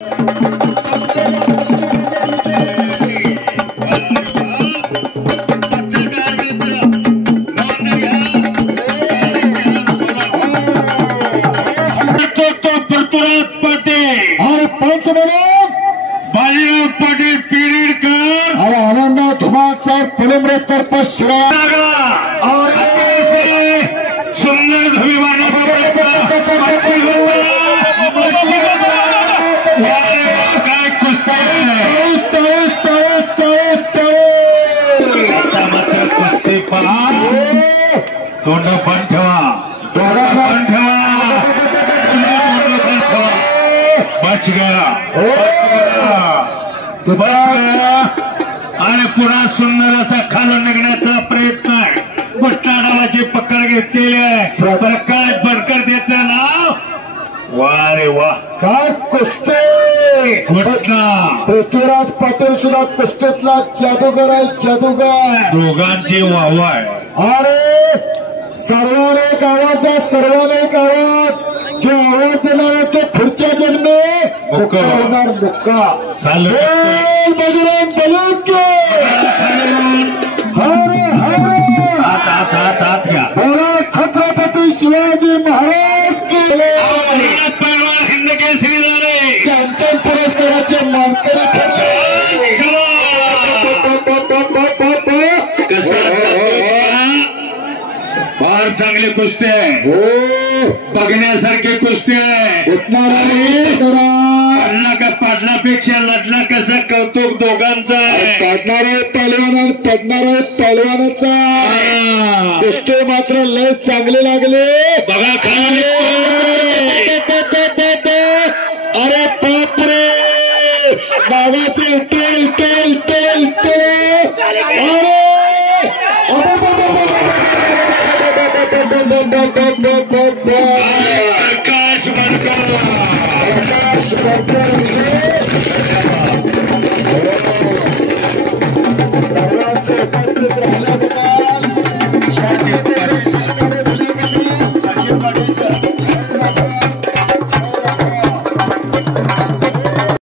पाटील पिरीडकर और आनंद धुमाल साहेब पुलंबरेकर पर सुंदर धुमी मारण्याचा काय कुस्ती मात्र कुस्ती पहा तोंड बंद ठेवा बंद ठेवा बच गया आणि पुन्हा सुंदर असा खालून निघण्याचा प्रयत्न आहे. मोठ्या डावाची पकड घेतलेली आहे. प्रकाश बनकर त्याचं नाव वा रे वा काय कुस्ती पृथ्वीराज पाटील सुद्धा कुस्तीतला जादूगर आहे जादूगर. दोघांची वाहवा आहे. अरे सर्वांना एक आवाज द्या सर्वांना एक आवाज. जो आवाज देणार आहे तो पुढच्या जन्मे मुक्का होणार मुक्का. बजरंग बलून छत्रपती शिवाजी महाराज पैलवान हिंद केसरी झाले त्यांच्या पुरस्काराचे मानकरी फार चांगली कुस्ती आहे. बघण्यासारखी कुस्ती आहे. पडला का पाडल्यापेक्षा लढला कसं कौतुक दोघांचा आहे. पडणारे पैलवान पडणारे पैलवानाचा कुस्ती मात्र लय चांगले लागले. बघा खाली अरे बापरे बाबाचे प्रकाश बनकर प्रकाश बनकर